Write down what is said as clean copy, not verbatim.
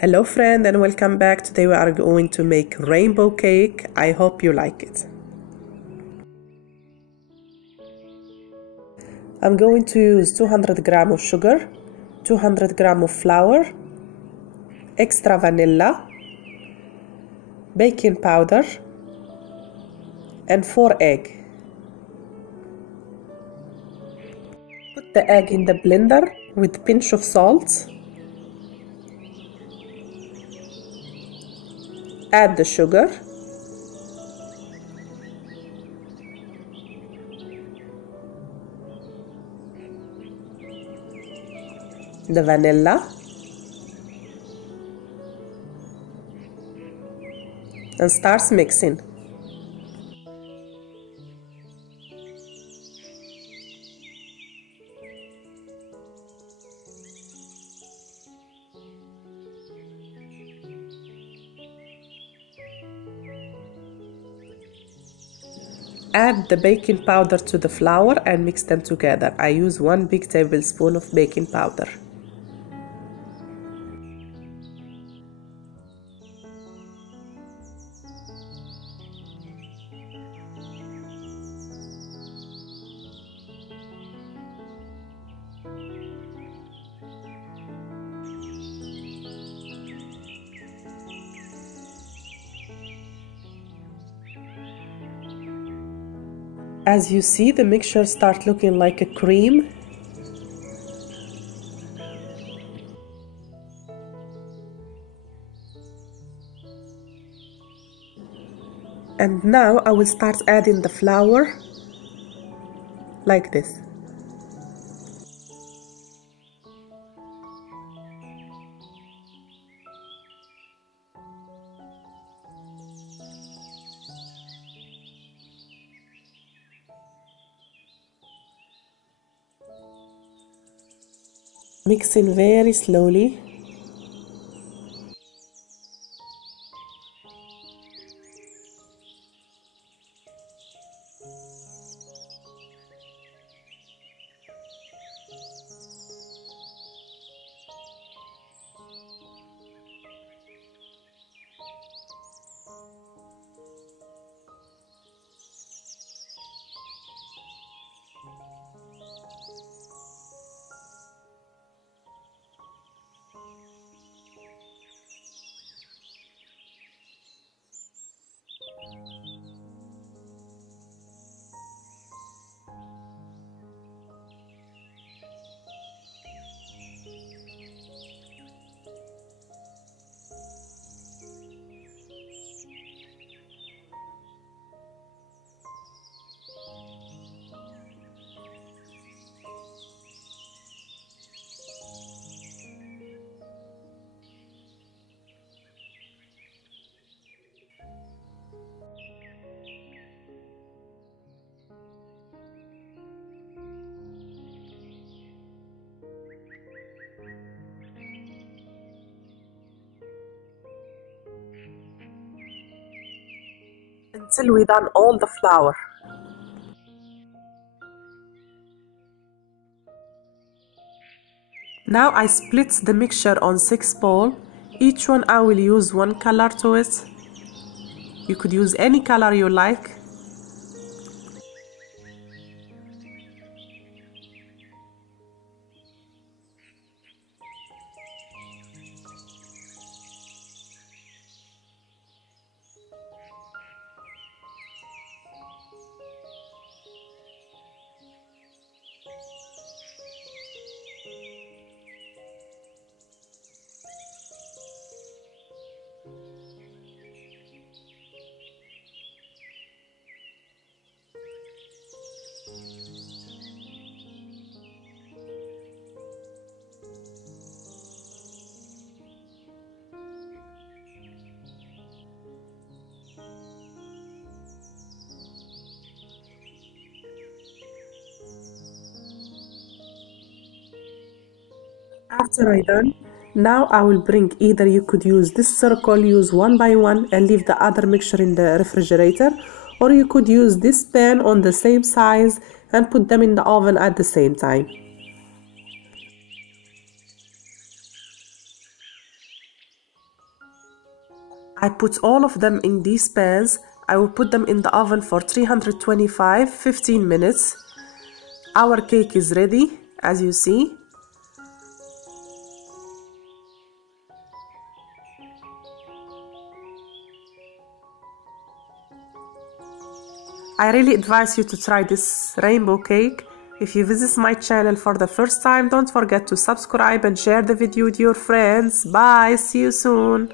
Hello friend and welcome back. Today we are going to make rainbow cake. I hope you like it. I'm going to use 200 grams of sugar, 200 grams of flour, extra vanilla, baking powder, and 4 eggs. Put the egg in the blender with a pinch of salt. Add the sugar, the vanilla, and start mixing. Add the baking powder to the flour and mix them together. I use 1 big tablespoon of baking powder. As you see, the mixture starts looking like a cream. And now I will start adding the flour like this. Mixing very slowly. Until we done all the flour. Now I split the mixture on 6 balls. Each one I will use 1 color to it. You could use any color you like. After I done, now I will bring, either you could use this circle, use 1 by 1 and leave the other mixture in the refrigerator, or you could use this pan on the same size and put them in the oven at the same time. I put all of them in these pans. I will put them in the oven for 325, 15 minutes. Our cake is ready, as you see. I really advise you to try this rainbow cake. If you visit my channel for the first time, don't forget to subscribe and share the video with your friends. Bye, see you soon.